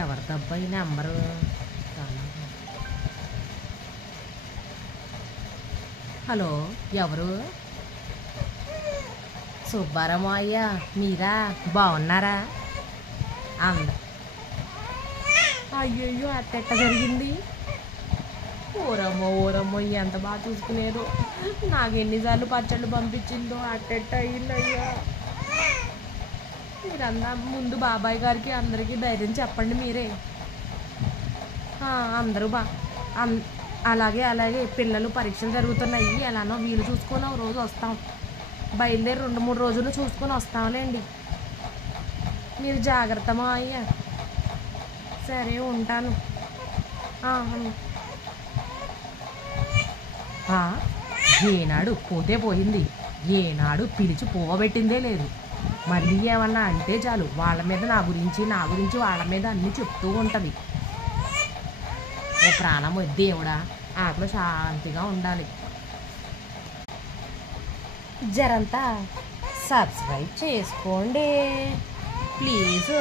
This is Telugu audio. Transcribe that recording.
ఎవరిదబ్బా ఈ నెంబరు? హలో, ఎవరు? సుబ్బారావు అయ్యా, మీరా? బాగున్నారా? అయ్యయ్యో, అట్టెట్ట జరిగింది? ఓరమ్మో ఎంత బాగా చూసుకునేదో. నాకు ఎన్నిసార్లు పచ్చళ్ళు పంపించిందో. అట్టెట్ట అయ్యిందయ్యా. మీరందా ముందు బాబాయ్ గారికి అందరికీ ధైర్యం చెప్పండి మీరే. అందరూ అలాగే పిల్లలు పరీక్షలు జరుగుతున్నాయి. ఎలానో వీలు చూసుకొని ఒక రోజు వస్తాం. బయలుదేరి 2-3 రోజులు చూసుకొని వస్తాంలేండి. మీరు జాగ్రత్తమా అయ్యా. సరే, ఉంటాను. ఏనాడు పోతే పోయింది, ఏనాడు పిలిచి పోవబెట్టిందే లేదు. మళ్ళీ ఏమన్నా అంటే చాలు వాళ్ళ మీద నా గురించి వాళ్ళ మీద అన్నీ చెప్తూ ఉంటుంది. ఓ ప్రాణం దేవుడా, ఆటలో శాంతిగా ఉండాలి. జరంతా సబ్స్క్రైబ్ చేసుకోండి ప్లీజ్.